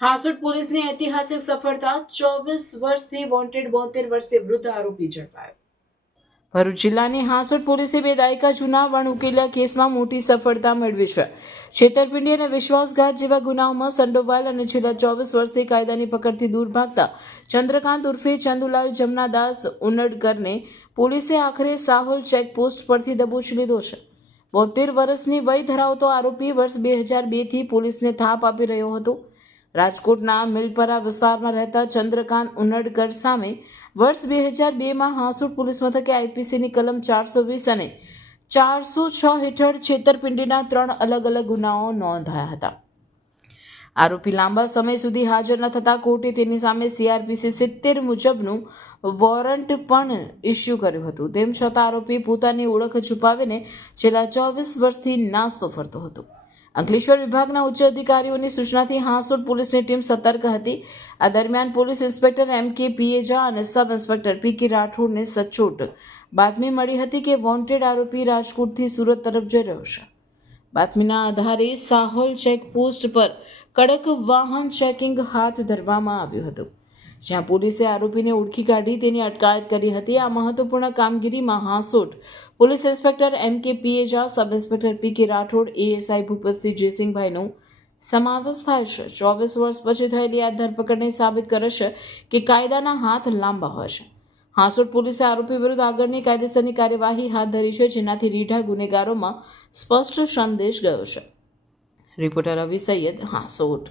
હાસોટ પોલીસની ઐતિહાસિક સફળતા, 24 વર્ષથી વોન્ટેડ 72 વર્ષીય વૃદ્ધ આરોપી ઝડપાયો. ભરૂચ જિલ્લાની હાસોટ પોલીસે 2 દાયકા જૂના વણઉકેલા કેસમાં મોટી સફળતા મેળવી છે. છેતરપિંડી અને વિશ્વાસઘાત જેવા ગુનાઓમાં સંડોવાયેલ અને છેલ્લા 24 વર્ષથી કાયદાની પકડથી દૂર ભાગતા ચંદ્રકાંત ઉર્ફે ચંદુલાલ જમનાદાસ ઉનડકરને પોલીસે આખરે સાહોલ ચેકપોસ્ટ પરથી દબોચી લીધો છે. 72 વર્ષની વય ધરાવતો આરોપી વર્ષ 2002થી પોલીસને થાપ આપી રહ્યો હતો. રાજકોટના મિલપરા વિસ્તારમાં રહેતા ચંદ્રકાંત ઉનડકર સામે વર્ષ 2002માં હાસોટ પોલીસ મથકે આઈપીસીની કલમ 420 અને 406 હેઠળ છેતરપિંડીના 3 અલગ અલગ ગુનાઓ નોંધાયા હતા. આરોપી લાંબા સમય સુધી હાજર ન થતા કોર્ટે તેની સામે CRPC 70 મુજબનું વોરંટ પણ ઇસ્યુ કર્યું હતું. તેમ છતાં આરોપી પોતાની ઓળખ છુપાવીને છેલ્લા 24 વર્ષથી નાસ્તો ફરતો હતો. અંકલેશ્વર વિભાગના ઉચ્ચ અધિકારીઓની સૂચનાથી હાસોટ પોલીસની ટીમ સતર્ક હતી. આ દરમિયાન પોલીસ ઇન્સ્પેક્ટર MK પિયેજા અને સબ ઇન્સ્પેક્ટર PK રાઠોડને સચોટ બાતમી મળી હતી કે વોન્ટેડ આરોપી રાજકોટથી સુરત તરફ જઈ રહ્યો છે. બાતમીના આધારે સાહોલ ચેકપોસ્ટ પર કડક વાહન ચેકિંગ હાથ ધરવામાં આવ્યું હતું, જ્યાં પોલીસે આરોપીને ઓળખી કાઢી તેની અટકાયત કરી હતી. આ મહત્વપૂર્ણ કામગીરીમાં Hansot police inspector MK Piyeja, sub inspector PK Rathod, ASI Bhupatsinh જયસિંહભાઈનો સમાવેશ થાય છે. 24 વર્ષ પછી થયેલી આ ધરપકડને સાબિત કરે છે કે કાયદાના હાથ લાંબા હોય છે. હાસોટ પોલીસે આરોપી વિરુદ્ધ આગળની કાયદેસરની કાર્યવાહી હાથ ધરી છે, જેનાથી રીઢા ગુનેગારોમાં સ્પષ્ટ સંદેશ ગયો છે. રિપોર્ટર રવિ સૈયદ, હાસોટ.